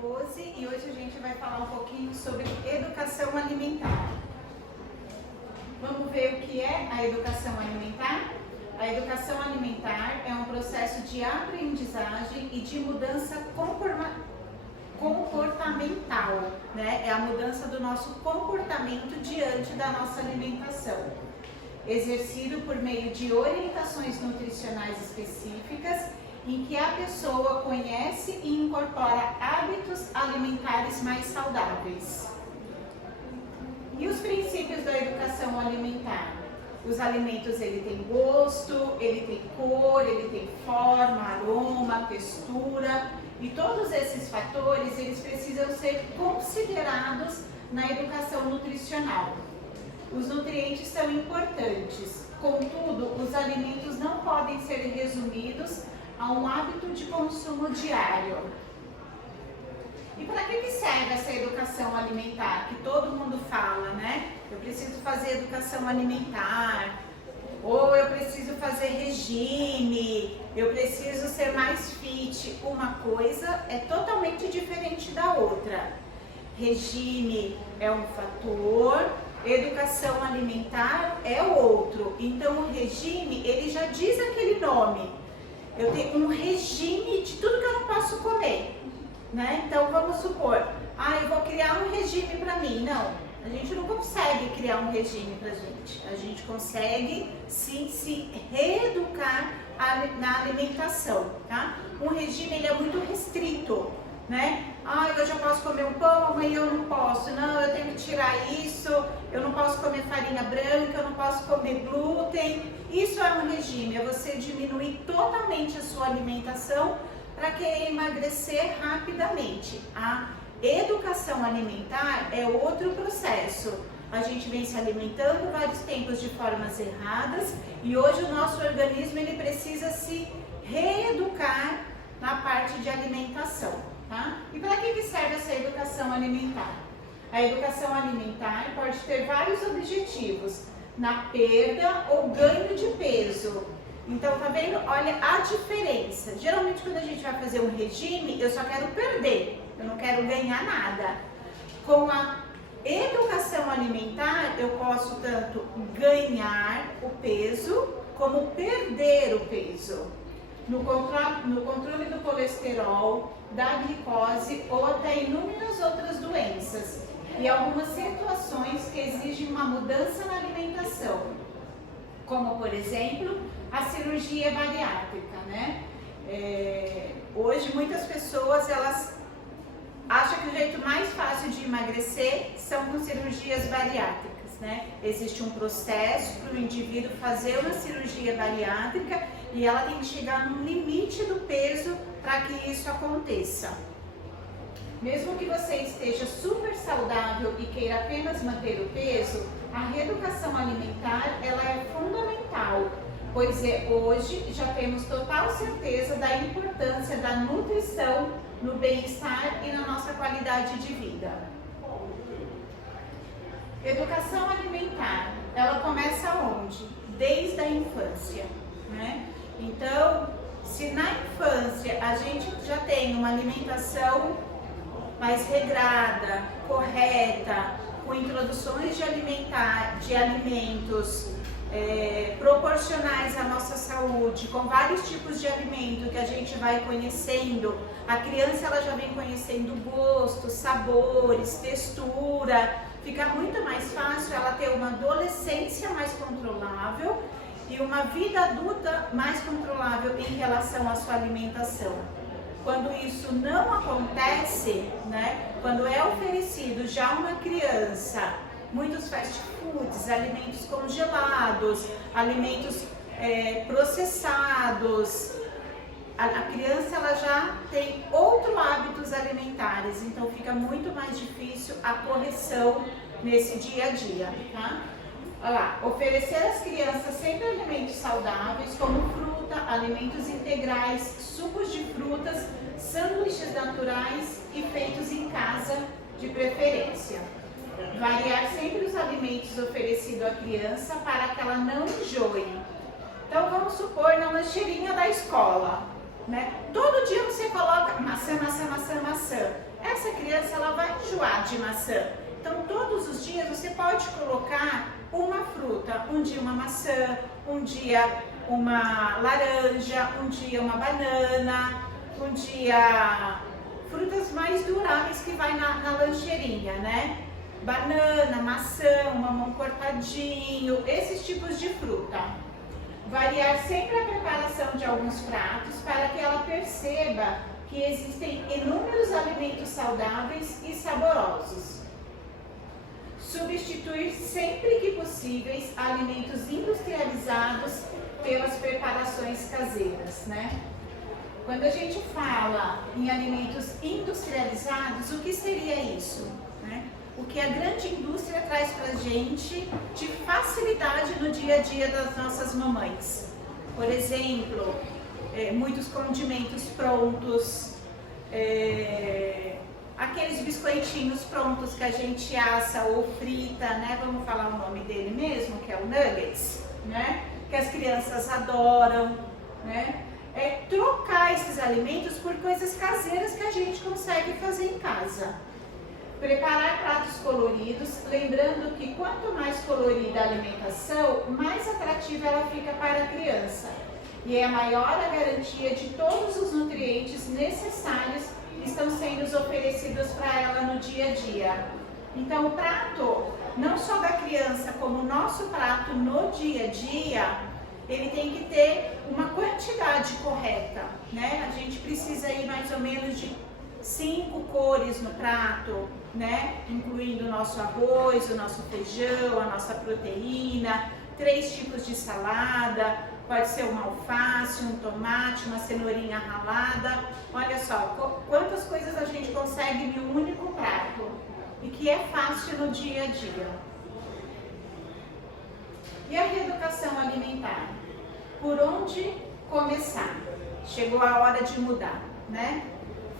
Rose e hoje a gente vai falar um pouquinho sobre educação alimentar. Vamos ver o que é a educação alimentar? A educação alimentar é um processo de aprendizagem e de mudança comportamental, né? É a mudança do nosso comportamento diante da nossa alimentação, exercido por meio de orientações nutricionais específicas, em que a pessoa conhece e incorpora hábitos alimentares mais saudáveis. E os princípios da educação alimentar? Os alimentos, ele tem gosto, ele tem cor, ele tem forma, aroma, textura, e todos esses fatores, eles precisam ser considerados na educação nutricional. Os nutrientes são importantes, contudo, os alimentos não podem ser resumidos a um hábito de consumo diário. E para que serve essa educação alimentar? Que todo mundo fala, né? Eu preciso fazer educação alimentar, ou eu preciso fazer regime, eu preciso ser mais fit. Uma coisa é totalmente diferente da outra. Regime é um fator, educação alimentar é outro. Então o regime, ele já diz aquele nome. Eu tenho um regime de tudo que eu não posso comer, né? Então vamos supor, eu vou criar um regime para mim. Não, a gente não consegue criar um regime pra gente. A gente consegue sim se reeducar na alimentação, tá? Um regime, ele é muito restrito, né? Eu já posso comer um pão, amanhã eu não posso. Não, eu tenho que tirar isso, eu não posso comer farinha branca, eu não posso comer glúten. Isso é um regime, é você diminuir totalmente a sua alimentação para querer emagrecer rapidamente. A educação alimentar é outro processo. A gente vem se alimentando vários tempos de formas erradas e hoje o nosso organismo, ele precisa se reeducar na parte de alimentação. Tá? E para que serve essa educação alimentar? A educação alimentar pode ter vários objetivos, na perda ou ganho de peso. Então, tá vendo? Olha a diferença. Geralmente, quando a gente vai fazer um regime, eu só quero perder, eu não quero ganhar nada. Com a educação alimentar, eu posso tanto ganhar o peso, como perder o peso. No controle do colesterol, da glicose ou até inúmeras outras doenças e algumas situações que exigem uma mudança na alimentação, como por exemplo a cirurgia bariátrica, né? Hoje muitas pessoas elas acham que o jeito mais fácil de emagrecer são com cirurgias bariátricas, né? Existe um processo para o indivíduo fazer uma cirurgia bariátrica e ela tem que chegar no limite do peso para que isso aconteça. Mesmo que você esteja super saudável e queira apenas manter o peso, a reeducação alimentar ela é fundamental, pois hoje já temos total certeza da importância da nutrição no bem-estar e na nossa qualidade de vida. Educação alimentar, ela começa onde? Desde a infância, né? Então, se na infância a gente já tem uma alimentação mais regrada, correta, com introduções de alimentos proporcionais à nossa saúde, com vários tipos de alimento que a gente vai conhecendo, a criança ela já vem conhecendo gosto, sabores, textura, fica muito mais fácil ela ter uma adolescência mais controlável e uma vida adulta mais controlável em relação à sua alimentação. Quando isso não acontece, né, quando é oferecido já a uma criança muitos fast foods, alimentos congelados, alimentos processados, a criança ela já tem outros hábitos alimentares, então fica muito mais difícil a correção nesse dia a dia, tá? Olha lá, oferecer às crianças sempre alimentos saudáveis, como fruta, alimentos integrais, sucos de frutas, sanduíches naturais e feitos em casa de preferência. Variar sempre os alimentos oferecidos à criança para que ela não enjoe. Então vamos supor na lancheirinha da escola. né? Todo dia você coloca maçã, maçã, maçã, maçã. Essa criança ela vai enjoar de maçã. Então todos os dias você pode colocar uma fruta, um dia uma maçã, um dia uma laranja, um dia uma banana, um dia frutas mais duráveis que vai na lancheirinha, né? Banana, maçã, mamão cortadinho, esses tipos de fruta. Variar sempre a preparação de alguns pratos para que ela perceba que existem inúmeros alimentos saudáveis e saborosos. Substituir sempre que possíveis alimentos industrializados pelas preparações caseiras, né? Quando a gente fala em alimentos industrializados, o que seria isso, né? O que a grande indústria traz para a gente de facilidade no dia a dia das nossas mamães. Por exemplo, muitos condimentos prontos, aqueles biscoitinhos prontos que a gente assa ou frita, né? Vamos falar o nome dele mesmo, que é o nuggets, né? Que as crianças adoram, né? Trocar esses alimentos por coisas caseiras que a gente consegue fazer em casa. Preparar pratos coloridos, lembrando que quanto mais colorida a alimentação, mais atrativa ela fica para a criança. E é maior a garantia de todos os nutrientes necessários que estão sendo oferecidos para ela no dia a dia. Então o prato, não só da criança, como o nosso prato no dia a dia, ele tem que ter uma quantidade correta, né? A gente precisa ir mais ou menos de 5 cores no prato, né? Incluindo o nosso arroz, o nosso feijão, a nossa proteína, 3 tipos de salada, pode ser uma alface, um tomate, uma cenourinha ralada. Olha só, quantas coisas a gente consegue em um único prato e que é fácil no dia a dia. E a reeducação alimentar? Por onde começar? Chegou a hora de mudar, né?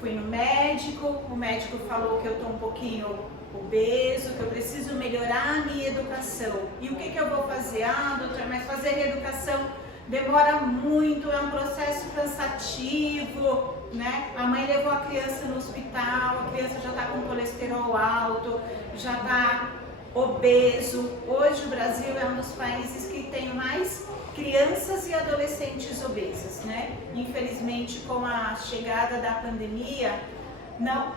Fui no médico, o médico falou que eu estou um pouquinho obeso, que eu preciso melhorar a minha educação. E o que eu vou fazer? Ah, doutor, mas fazer reeducação demora muito, é um processo cansativo, né? A mãe levou a criança no hospital, a criança já está com colesterol alto, já está obeso. Hoje o Brasil é um dos países que tem mais crianças e adolescentes obesas, né? Infelizmente, com a chegada da pandemia,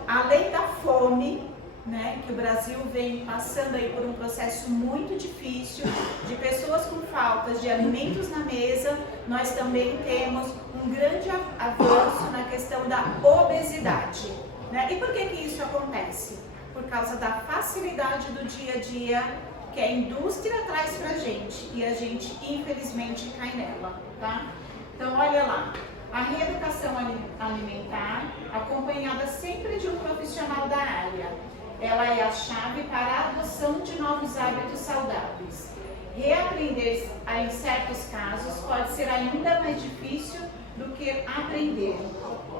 além da fome, né, que o Brasil vem passando aí por um processo muito difícil, de pessoas com faltas de alimentos na mesa, nós também temos um grande avanço na questão da obesidade, né? E por que isso acontece? Por causa da facilidade do dia a dia que a indústria traz pra gente e a gente infelizmente cai nela, tá? Então olha lá, a reeducação alimentar, acompanhada sempre de um profissional da área, ela é a chave para a adoção de novos hábitos saudáveis. Reaprender em certos casos pode ser ainda mais difícil do que aprender.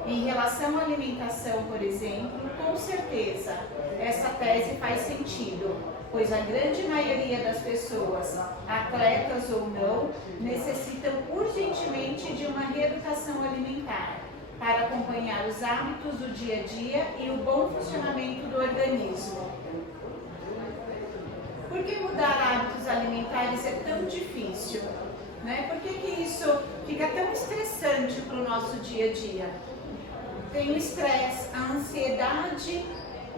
Em relação à alimentação, por exemplo, com certeza essa tese faz sentido, pois a grande maioria das pessoas, atletas ou não, necessitam urgentemente de uma reeducação alimentar para acompanhar os hábitos do dia a dia e o bom funcionamento do organismo. Por que mudar hábitos alimentares é tão difícil? Né? Por que isso fica tão estressante para o nosso dia a dia? Tem o estresse, a ansiedade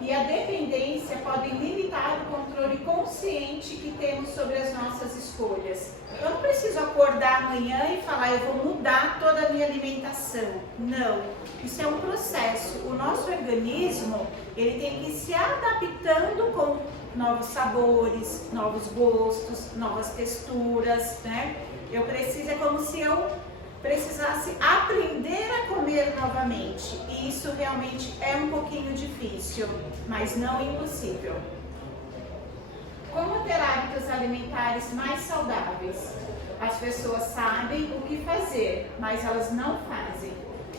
e a dependência podem limitar o controle consciente que temos sobre as nossas escolhas. Eu não preciso acordar amanhã e falar, eu vou mudar toda a minha alimentação. Não, isso é um processo. O nosso organismo, ele tem que ir se adaptando com novos sabores, novos gostos, novas texturas, né? É como se eu precisasse aprender a comer novamente. E isso realmente é um pouquinho difícil, mas não impossível. Como ter hábitos alimentares mais saudáveis? As pessoas sabem o que fazer, mas elas não fazem.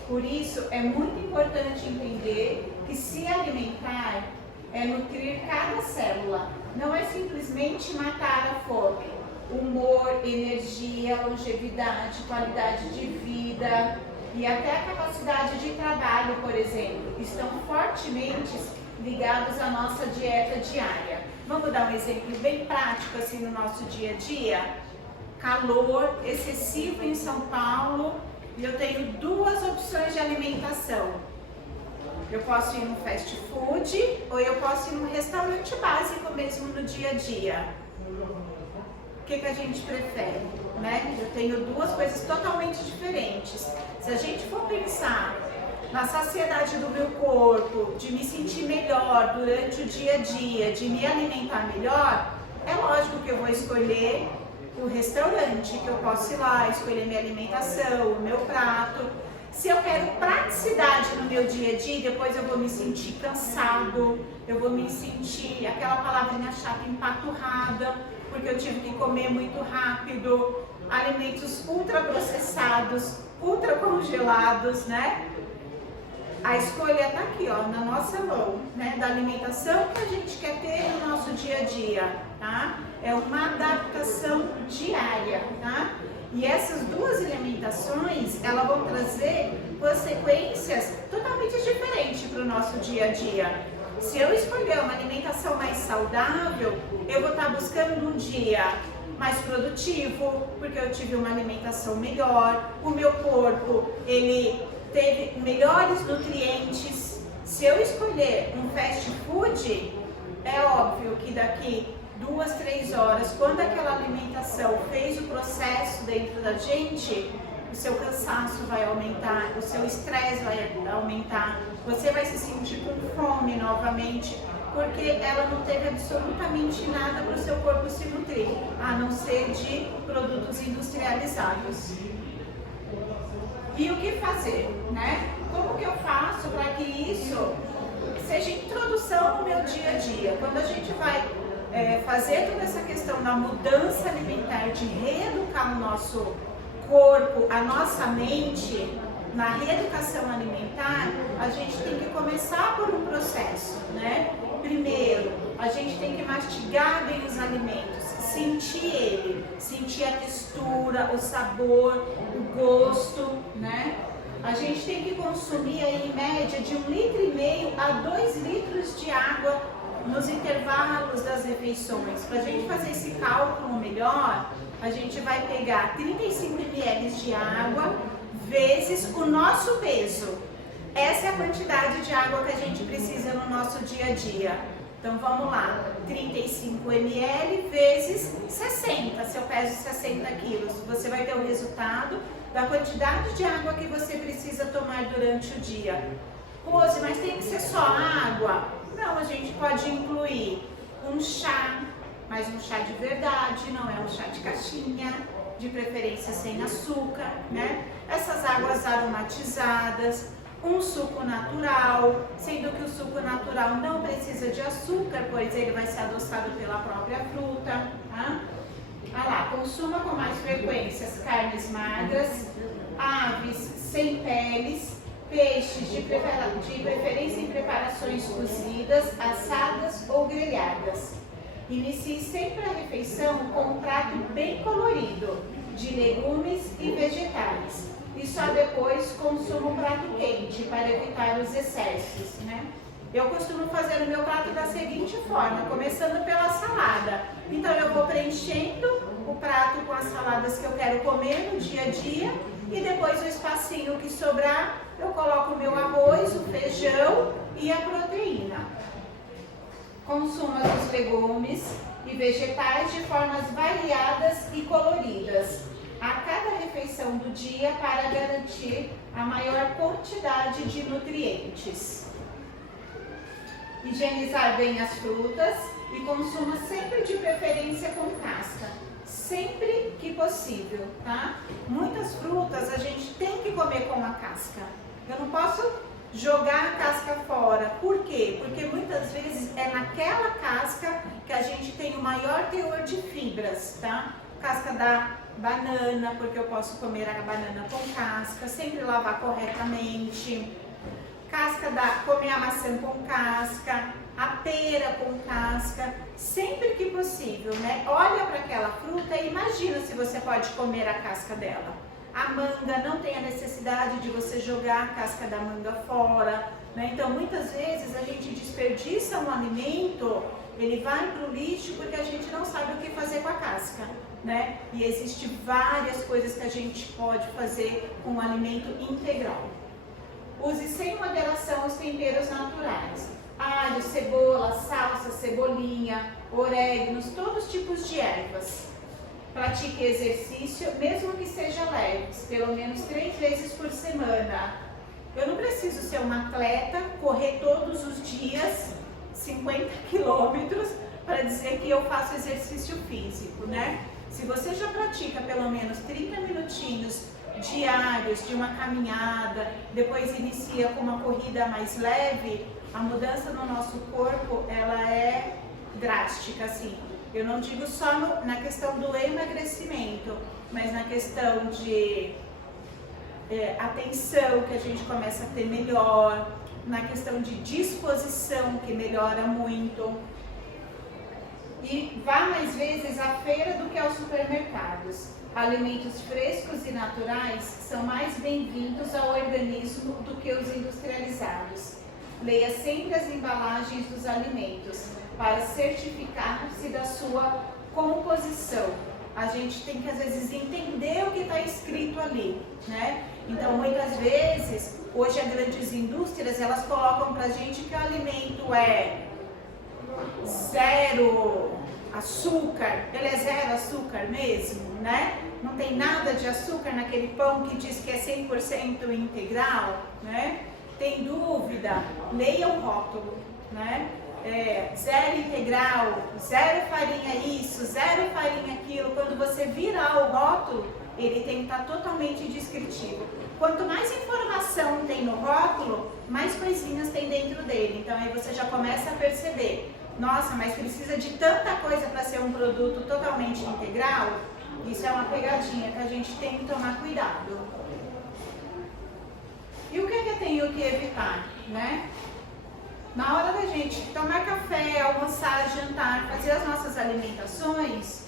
Por isso, é muito importante entender que se alimentar é nutrir cada célula. Não é simplesmente matar a fome. Humor, energia, longevidade, qualidade de vida. e até a capacidade de trabalho, por exemplo, estão fortemente ligados à nossa dieta diária. Vamos dar um exemplo bem prático assim no nosso dia a dia? Calor excessivo em São Paulo e eu tenho duas opções de alimentação. Eu posso ir no fast food ou eu posso ir num restaurante básico mesmo no dia a dia. O que a gente prefere, né? Eu tenho duas coisas totalmente diferentes. Se a gente for pensar na saciedade do meu corpo, de me sentir melhor durante o dia a dia, de me alimentar melhor, é lógico que eu vou escolher o restaurante, que eu posso ir lá, escolher minha alimentação, o meu prato. Se eu quero praticidade no meu dia a dia, depois eu vou me sentir cansado, eu vou me sentir, aquela palavrinha chata, empaturrada, porque eu tive que comer muito rápido, alimentos ultraprocessados, ultra congelados, né? A escolha está aqui, ó, na nossa mão, né? Da alimentação que a gente quer ter no nosso dia a dia, tá? É uma adaptação diária, tá? E essas duas alimentações, elas vão trazer consequências totalmente diferentes para o nosso dia a dia. Se eu escolher uma alimentação mais saudável, eu vou estar buscando um dia mais produtivo, porque eu tive uma alimentação melhor, o meu corpo, ele teve melhores nutrientes. Se eu escolher um fast food, é óbvio que daqui 2, 3 horas, quando aquela alimentação fez o processo dentro da gente, o seu cansaço vai aumentar, o seu estresse vai aumentar, você vai se sentir com fome novamente, porque ela não teve absolutamente nada para o seu corpo se nutrir, a não ser de produtos industrializados. E o que fazer, né? Como que eu faço para que isso seja introdução no meu dia a dia? Quando a gente vai fazer toda essa questão da mudança alimentar, de reeducar o nosso corpo, a nossa mente, na reeducação alimentar, a gente tem que começar por um processo, né? Primeiro, a gente tem que mastigar bem os alimentos, sentir a textura, o sabor, o gosto, né? A gente tem que consumir aí, em média de 1,5 litro a 2 litros de água nos intervalos das refeições. Para a gente fazer esse cálculo melhor, a gente vai pegar 35 ml de água vezes o nosso peso. Essa é a quantidade de água que a gente precisa no nosso dia a dia. Então vamos lá, 35 ml vezes 60, se eu peso 60 quilos, você vai ter o resultado da quantidade de água que você precisa tomar durante o dia. Rose, mas tem que ser só água? Não, a gente pode incluir um chá, mas um chá de verdade, não é um chá de caixinha, de preferência sem açúcar, né? Essas águas aromatizadas, um suco natural, sendo que o suco natural não precisa de açúcar, pois ele vai ser adoçado pela própria fruta, tá? Ah lá, consuma com mais frequência as carnes magras, aves sem peles, peixes de preferência em preparações cozidas, assadas ou grelhadas. Inicie sempre a refeição com um prato bem colorido, de legumes e vegetais. E só depois consuma um prato quente para evitar os excessos, né? Eu costumo fazer o meu prato da seguinte forma, começando pela salada. Então eu vou preenchendo o prato com as saladas que eu quero comer no dia a dia e depois o espacinho que sobrar, eu coloco o meu arroz, o feijão e a proteína. Consuma os legumes e vegetais de formas variadas e coloridas a cada refeição do dia para garantir a maior quantidade de nutrientes. Higienizar bem as frutas e consuma sempre de preferência com casca, sempre que possível, tá? Muitas frutas a gente tem que comer com a casca. Eu não posso jogar a casca fora. Por quê? Porque muitas vezes é naquela casca que a gente tem o maior teor de fibras, tá? Casca da banana, porque eu posso comer a banana com casca, sempre lavar corretamente. Comer a maçã com casca, a pera com casca, sempre que possível, né? Olha para aquela fruta e imagina se você pode comer a casca dela. A manga não tem a necessidade de você jogar a casca da manga fora, né? Então, muitas vezes a gente desperdiça um alimento, ele vai para o lixo porque a gente não sabe o que fazer com a casca, né? E existem várias coisas que a gente pode fazer com um alimento integral. Use sem moderação os temperos naturais. Alho, cebola, salsa, cebolinha, orégãos, todos os tipos de ervas. Pratique exercício, mesmo que seja leve, pelo menos 3 vezes por semana. Eu não preciso ser uma atleta, correr todos os dias 50 quilômetros para dizer que eu faço exercício físico, né? Se você já pratica pelo menos 30 minutinhos diários de uma caminhada, depois inicia com uma corrida mais leve, a mudança no nosso corpo, ela é drástica, assim. Eu não digo só na questão do emagrecimento, mas na questão de atenção, que a gente começa a ter melhor, na questão de disposição, que melhora muito. E vá mais vezes à feira do que aos supermercados. Alimentos frescos e naturais são mais bem-vindos ao organismo do que os industrializados. Leia sempre as embalagens dos alimentos para certificar-se da sua composição. A gente tem que, às vezes, entender o que está escrito ali, né? Então, muitas vezes, hoje as grandes indústrias, elas colocam para a gente que o alimento é 0 açúcar, ele é 0 açúcar mesmo, né? Não tem nada de açúcar naquele pão que diz que é 100% integral, né? Tem dúvida? Leia o rótulo, né? 0 integral, 0 farinha isso, 0 farinha aquilo. Quando você virar o rótulo, ele tem que estar totalmente descritivo. Quanto mais informação tem no rótulo, mais coisinhas tem dentro dele. Então aí você já começa a perceber, nossa, mas precisa de tanta coisa para ser um produto totalmente integral? Isso é uma pegadinha que a gente tem que tomar cuidado. E o que eu tenho que evitar, né? Na hora da gente tomar café, almoçar, jantar, fazer as nossas alimentações,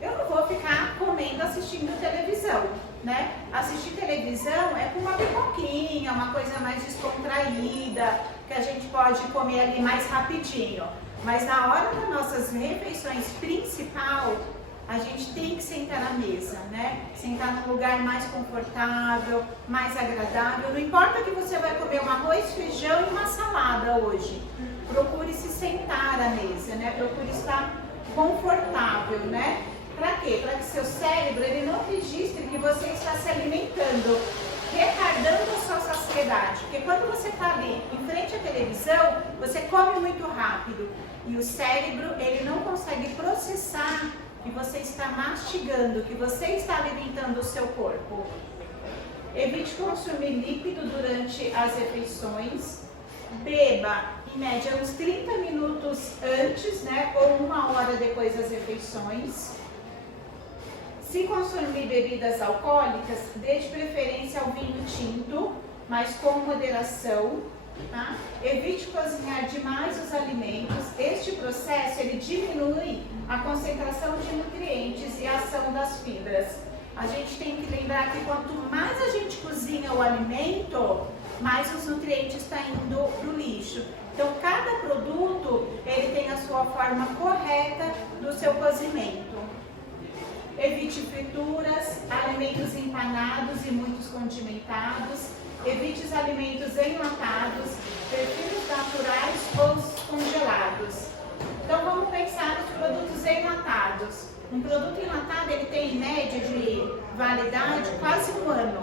eu não vou ficar comendo, assistindo televisão, né? Assistir televisão é com uma pipoquinha, uma coisa mais descontraída, que a gente pode comer ali mais rapidinho. Mas na hora das nossas refeições principal, a gente tem que sentar na mesa, né? Sentar num lugar mais confortável, mais agradável. Não importa que você vai comer um arroz, feijão e uma salada hoje. Procure se sentar à mesa, né? Procure estar confortável, né? Para quê? Para que seu cérebro ele não registre que você está se alimentando, retardando a sua saciedade. Porque quando você está ali em frente à televisão, você come muito rápido e o cérebro ele não consegue processar que você está mastigando, que você está alimentando o seu corpo. Evite consumir líquido durante as refeições. Beba, em média, uns 30 minutos antes, né, ou 1 hora depois das refeições. Se consumir bebidas alcoólicas, dê de preferência ao vinho tinto, mas com moderação. Tá? Evite cozinhar demais os alimentos. Este processo ele diminui a concentração de nutrientes e a ação das fibras. A gente tem que lembrar que quanto mais a gente cozinha o alimento, mais os nutrientes estão indo para o lixo. Então, cada produto ele tem a sua forma correta do seu cozimento. Evite frituras, alimentos empanados e muitos condimentados. Evite os alimentos enlatados, prefira os naturais ou os congelados. Então vamos pensar nos produtos enlatados. Um produto enlatado ele tem em média de validade quase 1 ano.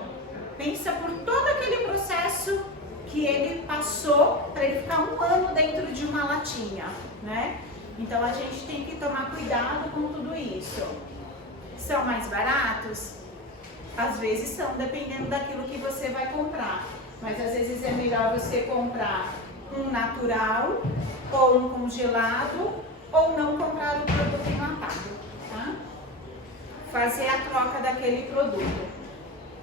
Pensa por todo aquele processo que ele passou para ele ficar 1 ano dentro de uma latinha, né? Então a gente tem que tomar cuidado com tudo isso. São mais baratos? Às vezes são, dependendo daquilo que você vai comprar. Mas às vezes é melhor você comprar um natural, ou um congelado, ou não comprar o produto enlatado, tá? Fazer a troca daquele produto.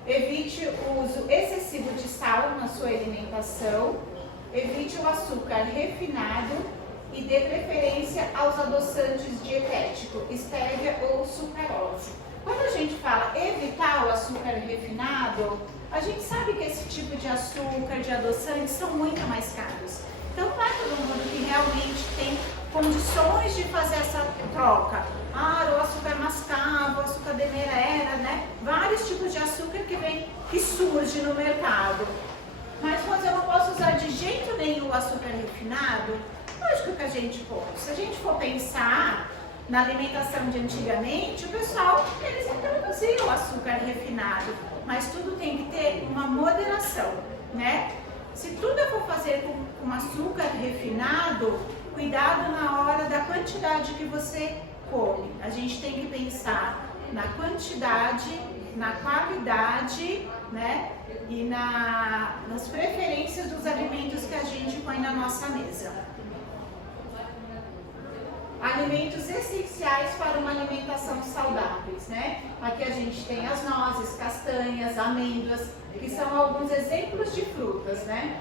Evite o uso excessivo de sal na sua alimentação. Evite o açúcar refinado e dê preferência aos adoçantes dietéticos, estévia ou sucralose. Quando a gente fala evitar o açúcar refinado, a gente sabe que esse tipo de açúcar, de adoçantes, são muito mais caros. Então não é todo mundo que realmente tem condições de fazer essa troca. O açúcar mascavo, o açúcar demerara, né? Vários tipos de açúcar que surge no mercado. Mas eu não posso usar de jeito nenhum o açúcar refinado, lógico que a gente pode. Se a gente for pensar na alimentação de antigamente, o pessoal, eles introduziam o açúcar refinado, mas tudo tem que ter uma moderação, né? Se tudo eu for fazer com açúcar refinado, cuidado na hora da quantidade que você come. A gente tem que pensar na quantidade, na qualidade, né? E nas preferências dos alimentos que a gente põe na nossa mesa. Alimentos essenciais para uma alimentação saudáveis, né? Aqui a gente tem as nozes, castanhas, amêndoas, que são alguns exemplos de frutas, né?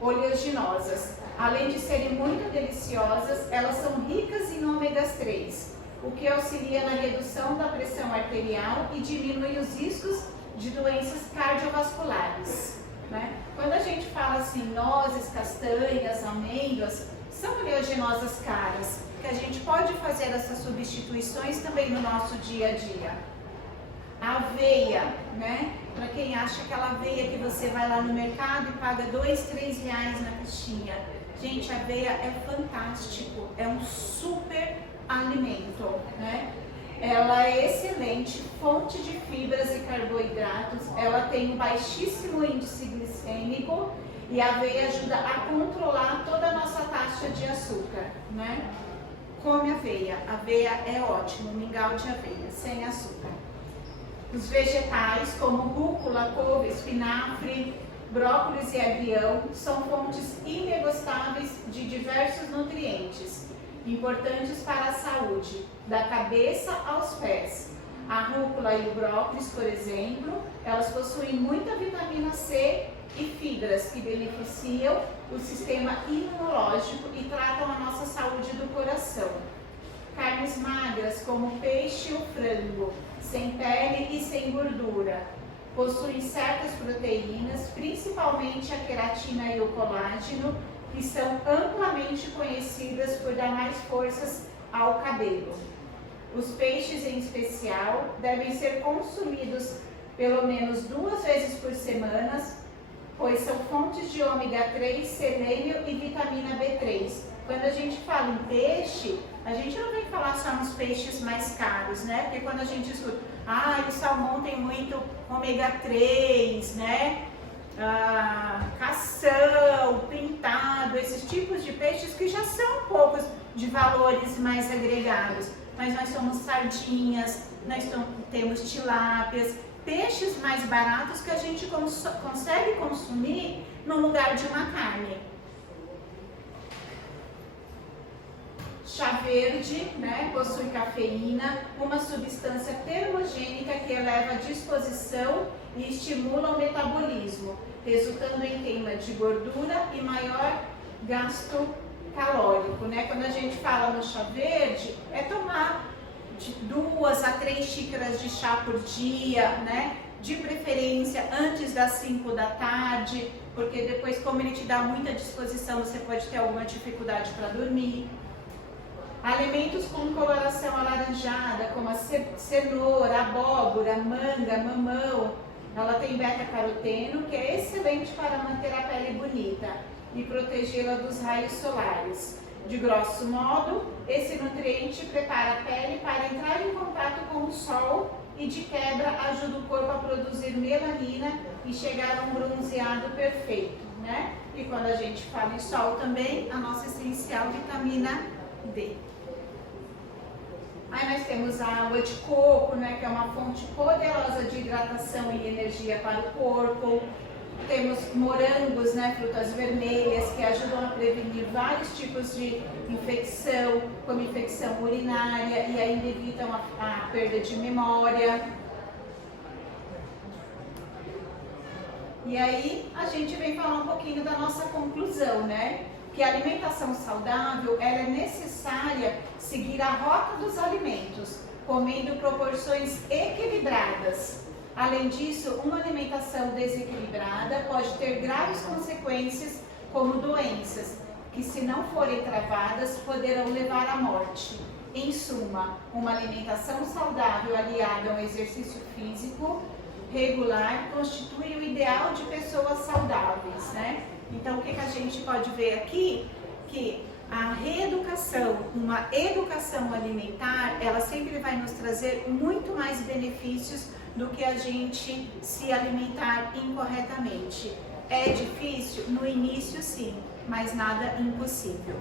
Oleaginosas. Além de serem muito deliciosas, elas são ricas em ômegas 3, o que auxilia na redução da pressão arterial e diminui os riscos de doenças cardiovasculares, né? Quando a gente fala assim, nozes, castanhas, amêndoas, são oleaginosas caras, que a gente pode fazer essas substituições também no nosso dia a dia. A aveia, né? Para quem acha aquela aveia que você vai lá no mercado e paga R$2, R$3 na caixinha. Gente, a aveia é fantástico, é um super alimento, né? Ela é excelente, fonte de fibras e carboidratos, ela tem um baixíssimo índice glicêmico e a aveia ajuda a controlar toda a nossa taxa de açúcar, né? Come aveia é ótimo, mingau de aveia, sem açúcar. Os vegetais, como rúcula, couve, espinafre, brócolis e agrião, são fontes inegostáveis de diversos nutrientes, importantes para a saúde, da cabeça aos pés. A rúcula e o brócolis, por exemplo, elas possuem muita vitamina C e fibras que beneficiam o sistema imunológico e tratam a nossa saúde do coração. Carnes magras, como o peixe e o frango, sem pele e sem gordura, possuem certas proteínas, principalmente a queratina e o colágeno, que são amplamente conhecidas por dar mais forças ao cabelo. Os peixes, em especial, devem ser consumidos pelo menos 2 vezes por semana, pois são fontes de ômega 3, selênio e vitamina B3. Quando a gente fala em peixe, a gente não vem falar só nos peixes mais caros, né? Porque quando a gente escuta, o salmão tem muito ômega 3, né? Cação, pintado, esses tipos de peixes que já são poucos de valores mais agregados. Mas nós somos sardinhas, nós temos tilápias, peixes mais baratos que a gente consegue consumir no lugar de uma carne. Chá verde, né, possui cafeína, uma substância termogênica que eleva a disposição e estimula o metabolismo, resultando em queima de gordura e maior gasto calórico, né? Quando a gente fala no chá verde, é tomar de 2 a 3 xícaras de chá por dia, né? De preferência antes das 5 da tarde, porque depois, como ele te dá muita disposição, você pode ter alguma dificuldade para dormir. Alimentos com coloração alaranjada, como a cenoura, abóbora, manga, mamão, ela tem beta-caroteno, que é excelente para manter a pele bonita e protegê-la dos raios solares. De grosso modo, esse nutriente prepara a pele para entrar em contato com o sol e, de quebra, ajuda o corpo a produzir melanina e chegar a um bronzeado perfeito, né? E quando a gente fala em sol também, a nossa essencial vitamina D. Aí nós temos a água de coco, né, que é uma fonte poderosa de hidratação e energia para o corpo. Temos morangos, né, frutas vermelhas, que ajudam a prevenir vários tipos de infecção, como infecção urinária, e ainda evitam a perda de memória. E aí a gente vem falar um pouquinho da nossa conclusão, né? Que a alimentação saudável ela é necessária seguir a rota dos alimentos, comendo proporções equilibradas. Além disso, uma alimentação desequilibrada pode ter graves consequências, como doenças, que se não forem travadas, poderão levar à morte. Em suma, uma alimentação saudável aliada a um exercício físico regular constitui o ideal de pessoas saudáveis, né? Então, o que a gente pode ver aqui? Que a reeducação, uma educação alimentar, ela sempre vai nos trazer muito mais benefícios do que a gente se alimentar incorretamente. É difícil? No início, sim, mas nada impossível.